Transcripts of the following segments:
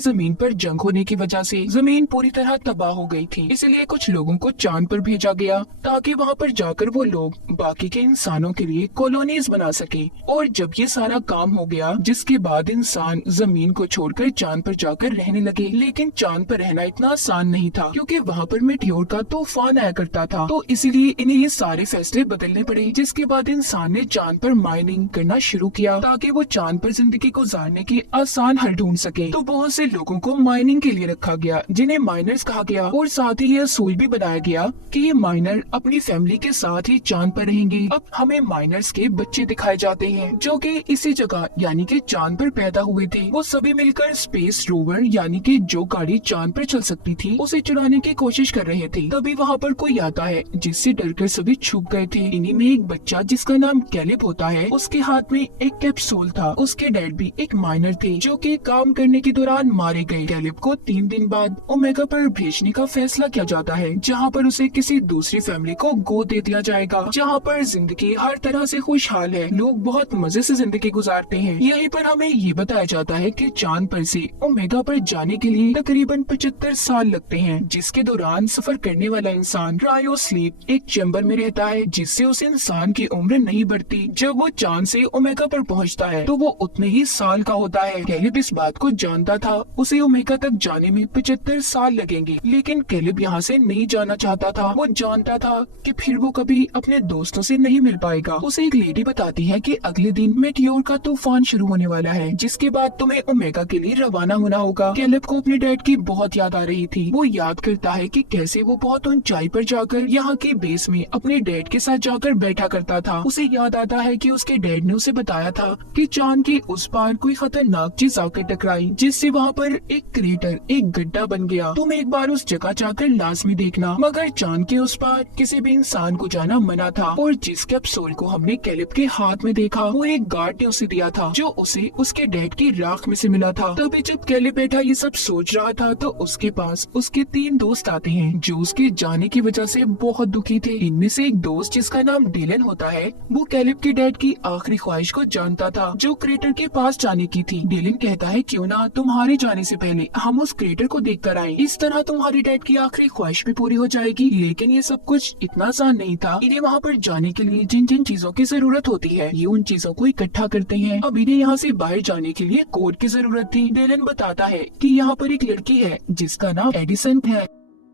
जमीन पर जंग होने की वजह से जमीन पूरी तरह तबाह हो गई थी। इसलिए कुछ लोगों को चांद पर भेजा गया ताकि वहाँ पर जाकर वो लोग बाकी के इंसानों के लिए कॉलोनीज बना सके। और जब ये सारा काम हो गया, जिसके बाद इंसान जमीन को छोड़कर चांद पर जाकर रहने लगे। लेकिन चांद पर रहना इतना आसान नहीं था, क्योंकि वहाँ पर मेटियोर का तूफान आया करता था। तो इसीलिए इन्हें ये सारे फैसले बदलने पड़े। जिसके बाद इंसान ने चांद पर माइनिंग करना शुरू किया ताकि वो चांद पर जिंदगी गुजारने के आसान हल ढूंढ सके। तो बहुत से लोगों को माइनिंग के लिए रखा गया, जिन्हें माइनर्स कहा गया। और साथ ही ये असूल भी बनाया गया कि ये माइनर अपनी फैमिली के साथ ही चांद पर रहेंगे। अब हमें माइनर्स के बच्चे दिखाए जाते हैं जो कि इसी जगह यानी कि चांद पर पैदा हुए थे। वो सभी मिलकर स्पेस रोवर यानी कि जो गाड़ी चांद पर चल सकती थी उसे चुराने की कोशिश कर रहे थे। तभी वहाँ पर कोई आता है जिससे डरकर सभी छुप गए थे। इन्हीं में एक बच्चा जिसका नाम कैलिब होता है, उसके हाथ में एक कैप्सूल था। उसके डैड भी एक माइनर थे जो कि काम करने के दौरान मारे गए। कैलिब को 3 दिन बाद ओमेगा पर भेजने का फैसला किया जाता है, जहाँ पर उसे किसी दूसरी फैमिली को गोद दे दिया जाएगा, जहाँ पर जिंदगी हर तरह से खुशहाल है। लोग बहुत मजे से जिंदगी गुजारते हैं। यहीं पर हमें ये बताया जाता है कि चांद पर से ओमेगा पर जाने के लिए तकरीबन 75 साल लगते हैं, जिसके दौरान सफर करने वाला इंसान क्रायो स्लीप एक चैम्बर में रहता है, जिससे उस इंसान की उम्र नहीं बढ़ती। जब वो चांद से ओमेगा पर पहुँचता है तो वो उतने ही साल का होता है। कैलिब इस बात को जानता था, उसे ओमेगा तक जाने में 75 साल लगेंगे। लेकिन कैलिब यहाँ से नहीं जाना चाहता था। वो जानता था कि फिर वो कभी अपने दोस्तों से नहीं मिल पाएगा। उसे एक लेडी बताती है कि अगले दिन मेटियोर का तूफान शुरू होने वाला है, जिसके बाद तुम्हें ओमेगा के लिए रवाना होना होगा। कैलिब को अपने डैड की बहुत याद आ रही थी। वो याद करता है कि कैसे वो बहुत ऊंचाई पर जाकर यहाँ के बेस में अपने डैड के साथ जाकर बैठा करता था। उसे याद आता है कि उसके डैड ने उसे बताया था कि चांद के उस पार कोई खतरनाक चीज आकर टकराई, जिससे वहाँ पर एक क्रेटर, एक गड्ढा बन गया। तुम एक बार उस जगह जाकर लाजमी देखना। मगर चांद के उस पार किसी भी इंसान को जाना मना था। और जिस कैप्सूल को हमने कैलिब के हाथ में देखा, वो एक गार्ड ने उसे दिया था, जो उसे उसके डैड की राख में से मिला था। तभी जब कैलिब बैठा ये सब सोच रहा था तो उसके पास उसके 3 दोस्त आते हैं, जो उसके जाने की वजह से बहुत दुखी थे। इनमें से एक दोस्त जिसका नाम डिलन होता है, वो कैलिब के डैड की आखिरी ख्वाहिश को जानता था, जो क्रेटर के पास जाने की थी। डिलन कहता है क्यों ना तुम्हारे जाने से पहले हम उस क्रेटर को देख कर आए, इस तरह तुम्हारे डैड की आखिरी ख्वाहिश भी पूरी हो जाएगी। लेकिन ये सब कुछ इतना आसान नहीं था। इन्हें वहाँ पर जाने के लिए जिन जिन चीजों की जरूरत होती है, ये उन चीजों को इकट्ठा करते हैं। अब इन्हें यहाँ से बाहर जाने के लिए कोड की जरूरत थी। डिलन बताता है कि यहाँ पर एक लड़की है जिसका नाम एडिसन है।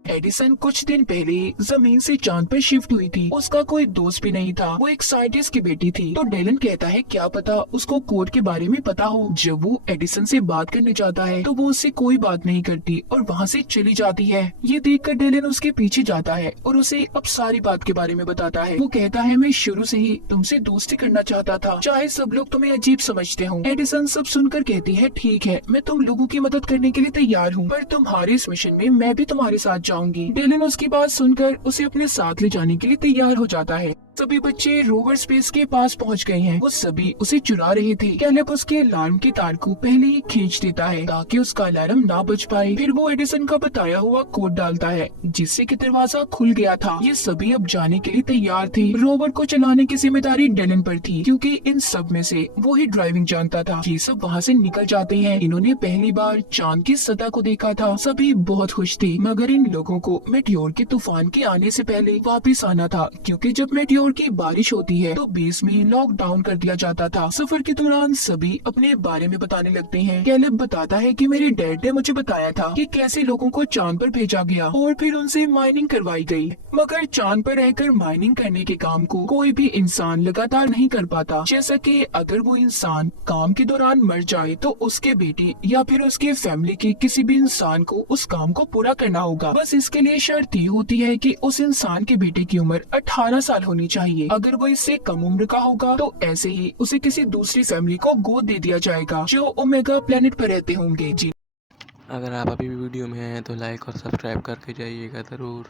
एडिसन कुछ दिन पहले जमीन से चांद पर शिफ्ट हुई थी। उसका कोई दोस्त भी नहीं था, वो एक साइंटिस्ट की बेटी थी। तो डेलन कहता है क्या पता उसको कोड के बारे में पता हो। जब वो एडिसन से बात करने जाता है तो वो उससे कोई बात नहीं करती और वहाँ से चली जाती है। ये देखकर डेलन उसके पीछे जाता है और उसे अब सारी बात के बारे में बताता है। वो कहता है मैं शुरू से ही तुमसे दोस्ती करना चाहता था, चाहे सब लोग तुम्हें अजीब समझते हो। एडिसन सब सुनकर कहती है ठीक है, मैं तुम लोगों की मदद करने के लिए तैयार हूँ, पर तुम्हारे इस मिशन में मैं भी तुम्हारे साथ जाऊंगी। डेलन उसकी बात सुनकर उसे अपने साथ ले जाने के लिए तैयार हो जाता है। सभी बच्चे रोवर स्पेस के पास पहुंच गए हैं। वो सभी उसे चुरा रहे थे। कैलिब उसके अलार्म की तार को पहले ही खींच देता है ताकि उसका अलार्म ना बज पाए। फिर वो एडिसन का बताया हुआ कोड डालता है, जिससे कि दरवाजा खुल गया था। ये सभी अब जाने के लिए तैयार थे। रोवर को चलाने की जिम्मेदारी डेलन पर थी, क्योंकि इन सब में से वो ही ड्राइविंग जानता था। ये सब वहाँ से निकल जाते हैं। इन्होंने पहली बार चांद की सतह को देखा था। सभी बहुत खुश थे, मगर इन लोगों को मेटियोर के तूफान के आने से पहले वापिस आना था, क्योंकि जब मेटियोर की बारिश होती है तो बेस में लॉकडाउन कर दिया जाता था। सफर के दौरान सभी अपने बारे में बताने लगते हैं। कैलिब बताता है कि मेरे डैड ने मुझे बताया था कि कैसे लोगों को चांद पर भेजा गया और फिर उनसे माइनिंग करवाई गई। मगर चांद पर रहकर माइनिंग करने के काम को कोई भी इंसान लगातार नहीं कर पाता। जैसा कि अगर वो इंसान काम के दौरान मर जाए तो उसके बेटे या फिर उसके फैमिली के किसी भी इंसान को उस काम को पूरा करना होगा। बस इसके लिए शर्त ये होती है कि उस इंसान के बेटे की उम्र 18 साल होनी चाहिए। अगर वो इससे कम उम्र का होगा तो ऐसे ही उसे किसी दूसरी फैमिली को गोद दे दिया जाएगा जो ओमेगा प्लेनेट पर रहते होंगे। जी, अगर आप अभी भी वीडियो में हैं तो लाइक और सब्सक्राइब करके जाइएगा ज़रूर।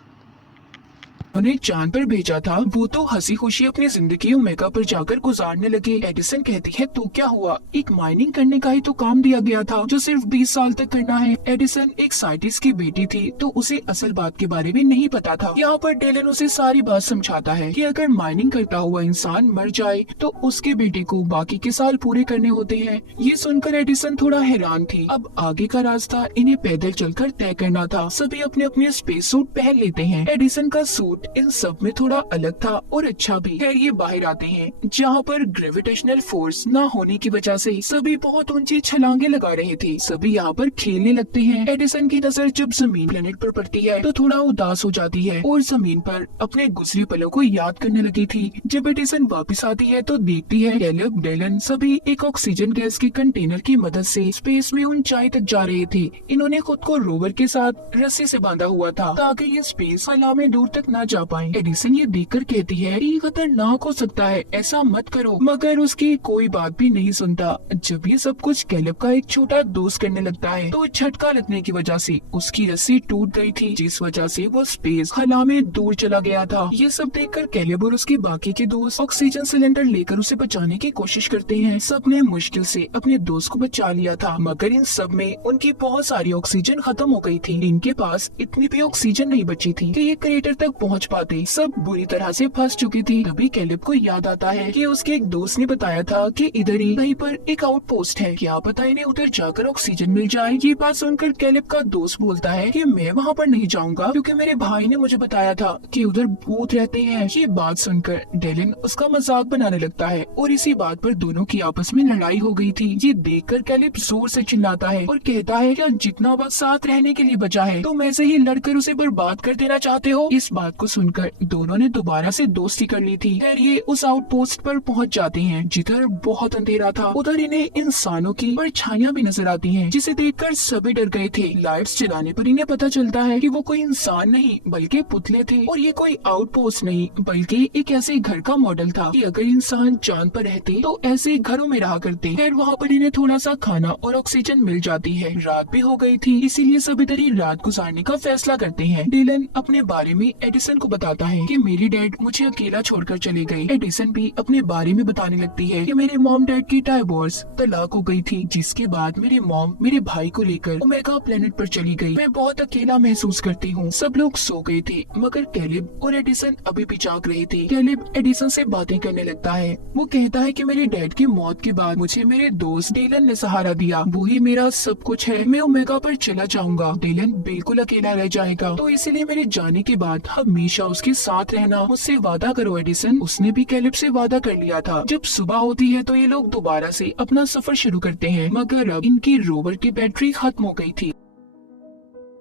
उन्हें चांद पर भेजा था वो तो हंसी खुशी अपनी जिंदगी ओमेगा पर जाकर गुजारने लगे। एडिसन कहती है तो क्या हुआ, एक माइनिंग करने का ही तो काम दिया गया था जो सिर्फ 20 साल तक करना है। एडिसन एक साइंटिस्ट की बेटी थी तो उसे असल बात के बारे में नहीं पता था। यहाँ पर डेलन उसे सारी बात समझाता है कि अगर माइनिंग करता हुआ इंसान मर जाए तो उसके बेटे को बाकी के साल पूरे करने होते हैं। ये सुनकर एडिसन थोड़ा हैरान थी। अब आगे का रास्ता इन्हें पैदल चलकर तय करना था। सभी अपने अपने स्पेस सूट पहन लेते हैं। एडिसन का सूट इन सब में थोड़ा अलग था और अच्छा भी। खैर ये बाहर आते हैं जहाँ पर ग्रेविटेशनल फोर्स न होने की वजह से सभी बहुत ऊंची छलांगे लगा रहे थे। सभी यहाँ पर खेलने लगते हैं। एडिसन की नजर जब जमीन प्लेनेट पर पड़ती है तो थोड़ा उदास हो जाती है और जमीन पर अपने गुजरे पलों को याद करने लगी थी। जब एडिसन वापस आती है तो देखती है कैलेब, डेलन सभी एक ऑक्सीजन गैस के कंटेनर की मदद से स्पेस में ऊंचाई तक जा रहे थे। इन्होंने खुद को रोवर के साथ रस्सी से बांधा हुआ था ताकि ये स्पेस खला में दूर तक न जा पाए। एडिसन ये देखकर कहती है ये खतरनाक हो सकता है, ऐसा मत करो, मगर उसकी कोई बात भी नहीं सुनता। जब ये सब कुछ कैलेब का एक छोटा दोस्त करने लगता है तो झटका लगने की वजह से उसकी रस्सी टूट गई थी, जिस वजह से वो स्पेस खला में दूर चला गया था। ये सब देखकर कैलेब और उसके बाकी के दोस्त ऑक्सीजन सिलेंडर लेकर उसे बचाने की कोशिश करते हैं। सबने मुश्किल से अपने दोस्त को बचा लिया था, मगर इन सब में उनकी बहुत सारी ऑक्सीजन खत्म हो गई थी। इनके पास इतनी भी ऑक्सीजन नहीं बची थी कि ये क्रेटर तक पहुंच पाते। सब बुरी तरह से फंस चुकी थी। तभी कैलेब को याद आता है कि उसके एक दोस्त ने बताया था कि इधर ही कहीं पर एक आउटपोस्ट है, क्या पता इन्हें उधर जाकर ऑक्सीजन मिल जाए। ये बात सुनकर कैलेब का दोस्त बोलता है कि मैं वहाँ पर नहीं जाऊंगा क्योंकि मेरे भाई ने मुझे बताया था कि उधर भूत रहते हैं। ये बात सुनकर डेलन उसका मजाक बनाने लगता है और इसी बात पर दोनों की आपस में लड़ाई हो गई थी। ये देखकर कैलेब जोर से चिल्लाता है और कहता है क्या जितना वक्त साथ रहने के लिए बचा है तुम ऐसे ही लड़कर उसे बर्बाद कर देना चाहते हो। इस बात को सुनकर दोनों ने दोबारा से दोस्ती कर ली थी। खैर ये उस आउटपोस्ट पर पहुंच जाते हैं जिधर बहुत अंधेरा था। उधर इन्हें इंसानों की परछाइयां भी नजर आती हैं, जिसे देखकर सभी डर गए थे। लाइट्स जलाने पर इन्हें पता चलता है कि वो कोई इंसान नहीं बल्कि पुतले थे और ये कोई आउटपोस्ट नहीं बल्कि एक ऐसे घर का मॉडल था कि अगर इंसान चांद पर रहते तो ऐसे घरों में रहा करते। खैर वहाँ पर इन्हें थोड़ा सा खाना और ऑक्सीजन मिल जाती है। रात भी हो गई थी, इसीलिए सब इधर ही रात गुजारने का फैसला करते हैं। डिलन अपने बारे में एडिसन को बताता है कि मेरी डैड मुझे अकेला छोड़कर चले गए। एडिसन भी अपने बारे में बताने लगती है कि मेरे मॉम डैड की डाइवोर्स तलाक हो गई थी, जिसके बाद मेरी मॉम मेरे भाई को लेकर ओमेगा प्लेनेट पर चली गई। मैं बहुत अकेला महसूस करती हूँ। सब लोग सो गए थे मगर कैलेब और एडिसन अभी भी जाग रहे थे। कैलेब एडिसन से बातें करने लगता है। वो कहता है कि मेरे डैड की मौत के बाद मुझे मेरे दोस्त डेलन ने सहारा दिया, वो ही मेरा सब कुछ है। मैं ओमेगा पर चला जाऊंगा, डेलन बिल्कुल अकेला रह जाएगा, तो इसलिए मेरे जाने के बाद हमेशा उसके साथ रहना। मुझसे वादा करो एडिसन। उसने भी कैलेब से वादा कर लिया था। जब सुबह होती है तो ये लोग दोबारा से अपना सफर शुरू करते हैं, मगर अब इनकी रोवर की बैटरी खत्म हो गई थी।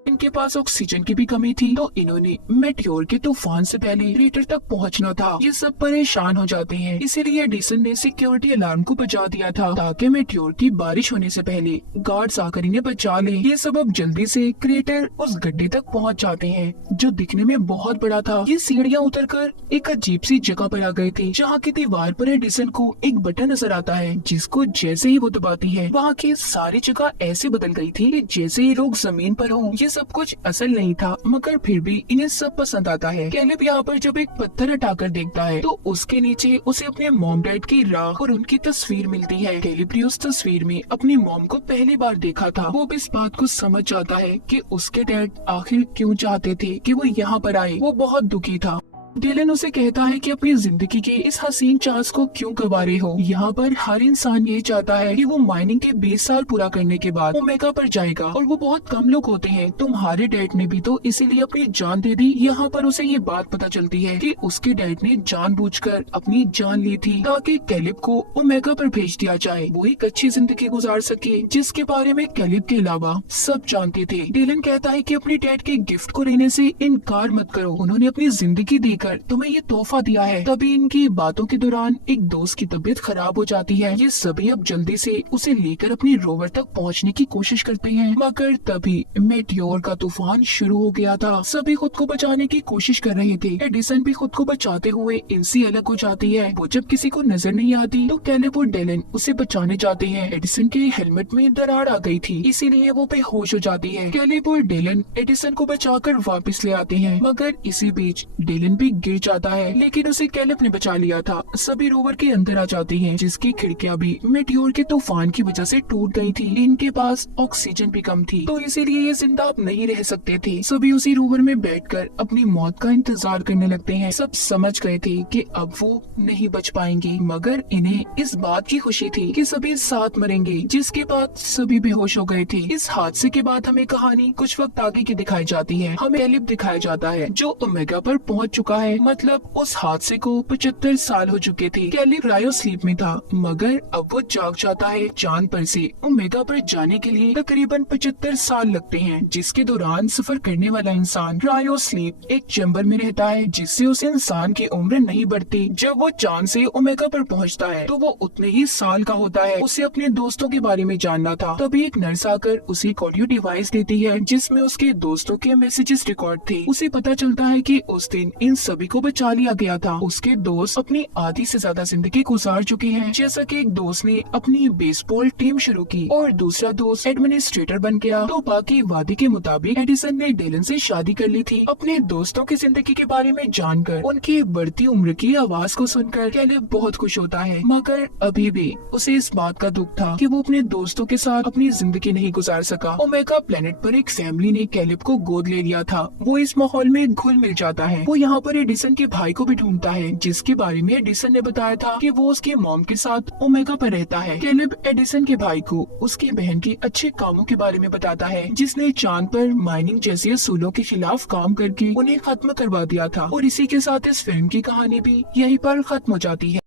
इनके पास ऑक्सीजन की भी कमी थी तो इन्होंने मेटियोर के तूफान से पहले क्रेटर तक पहुंचना था। ये सब परेशान हो जाते हैं, इसीलिए एडिसन ने सिक्योरिटी अलार्म को बजा दिया था ताकि मेटियोर की बारिश होने से पहले गार्ड्स आकर इन्हें बचा ले। ये सब अब जल्दी से क्रेटर उस गड्ढे तक पहुंच जाते हैं जो दिखने में बहुत बड़ा था। ये सीढ़ियाँ उतरकर एक अजीब सी जगह पर आ गए थे जहाँ की दीवार पर एडिसन को एक बटन नजर आता है, जिसको जैसे ही वो दबाती है वहाँ की सारी जगह ऐसे बदल गई थी कि जैसे ही लोग जमीन पर हों। ये सब कुछ असल नहीं था मगर फिर भी इन्हें सब पसंद आता है। कैलेब यहाँ पर जब एक पत्थर हटाकर देखता है तो उसके नीचे उसे अपने मॉम डैड की राख और उनकी तस्वीर मिलती है। कैलेब ने उस तस्वीर में अपनी मॉम को पहली बार देखा था। वो भी इस बात को समझ जाता है कि उसके डैड आखिर क्यों चाहते थे कि वो यहाँ पर आए। वो बहुत दुखी था। डिलन उसे कहता है कि अपनी जिंदगी के इस हसीन चांस को क्यों गंवा रहे हो। यहाँ पर हर इंसान ये चाहता है कि वो माइनिंग के 20 साल पूरा करने के बाद ओमेगा पर जाएगा और वो बहुत कम लोग होते हैं। तुम्हारे डैड ने भी तो इसीलिए अपनी जान दे दी। यहाँ पर उसे ये बात पता चलती है कि उसके डैड ने जानबूझकर अपनी जान ली थी ताकि कैलेब को ओमेगा पर भेज दिया जाए, वो एक अच्छी जिंदगी गुजार सके जिसके बारे में कैलेब के अलावा सब जानते थे। डिलन कहता है कि अपने डैड के गिफ्ट को रहने से इनकार मत करो। उन्होंने अपनी जिंदगी देकर देकर तुम्हें ये तोहफा दिया है। तभी इनकी बातों के दौरान एक दोस्त की तबीयत खराब हो जाती है। ये सभी अब जल्दी से उसे लेकर अपनी रोवर तक पहुंचने की कोशिश करते हैं, मगर तभी मेटियोर का तूफान शुरू हो गया था। सभी खुद को बचाने की कोशिश कर रहे थे। एडिसन भी खुद को बचाते हुए इनसे अलग हो जाती है। वो जब किसी को नजर नहीं आती तो कैलेब और डेलन उसे बचाने जाते हैं। एडिसन के हेलमेट में दरार आ गई थी, इसीलिए वो बेहोश हो जाती है। कैलेब और डेलन एडिसन को बचाकर वापस ले आते हैं, मगर इसी बीच डेलन भी गिर जाता है, लेकिन उसे कैलेब ने बचा लिया था। सभी रोवर के अंदर आ जाती हैं, जिसकी खिड़कियां भी मेटियोर के तूफान की वजह से टूट गई थी। इनके पास ऑक्सीजन भी कम थी, तो इसीलिए ये जिंदा अब नहीं रह सकते थे। सभी उसी रोवर में बैठकर अपनी मौत का इंतजार करने लगते हैं। सब समझ गए थे कि अब वो नहीं बच पाएंगे, मगर इन्हें इस बात की खुशी थी कि सभी साथ मरेंगे, जिसके बाद सभी बेहोश हो गए थे। इस हादसे के बाद हमें कहानी कुछ वक्त आगे की दिखाई जाती है। हमें कैलेब दिखाया जाता है जो ओमेगा पर पहुंच चुका है, मतलब उस हादसे को 75 साल हो चुके थे। कैलेब क्रायो स्लीप में था, मगर अब वो जाग जाता है। चांद पर से ओमेगा पर जाने के लिए तकरीबन 75 साल लगते हैं, जिसके दौरान सफर करने वाला इंसान क्रायो स्लीप एक चैम्बर में रहता है, जिससे उस इंसान की उम्र नहीं बढ़ती। जब वो चांद से ओमेगा पर पहुंचता है तो वो उतने ही साल का होता है। उसे अपने दोस्तों के बारे में जानना था। तभी एक नर्स आकर उसे एक ऑडियो डिवाइस देती है, जिसमें उसके दोस्तों के मैसेजेस रिकॉर्ड थे। उसे पता चलता है कि उस दिन इन सभी को बचा लिया गया था। उसके दोस्त अपनी आधी से ज्यादा जिंदगी गुजार चुके हैं। जैसा कि एक दोस्त ने अपनी बेसबॉल टीम शुरू की और दूसरा दोस्त एडमिनिस्ट्रेटर बन गया, तो बाकी वादे के मुताबिक एडिसन ने डेलन से शादी कर ली थी। अपने दोस्तों की जिंदगी के बारे में जानकर, उनकी बढ़ती उम्र की आवाज को सुनकर कैलेब बहुत खुश होता है, मगर अभी भी उसे इस बात का दुख था कि वो अपने दोस्तों के साथ अपनी जिंदगी नहीं गुजार सका। ओमेगा प्लेनेट पर एक फैमिली ने कैलेब को गोद ले लिया था। वो इस माहौल में घुल मिल जाता है। वो यहाँ पर एडिसन के भाई को भी ढूंढता है, जिसके बारे में एडिसन ने बताया था कि वो उसके मॉम के साथ ओमेगा पर रहता है। कैलेब एडिसन के भाई को उसकी बहन के अच्छे कामों के बारे में बताता है, जिसने चांद पर माइनिंग जैसे असूलों के खिलाफ काम करके उन्हें खत्म करवा दिया था। और इसी के साथ इस फिल्म की कहानी भी यहीं पर खत्म हो जाती है।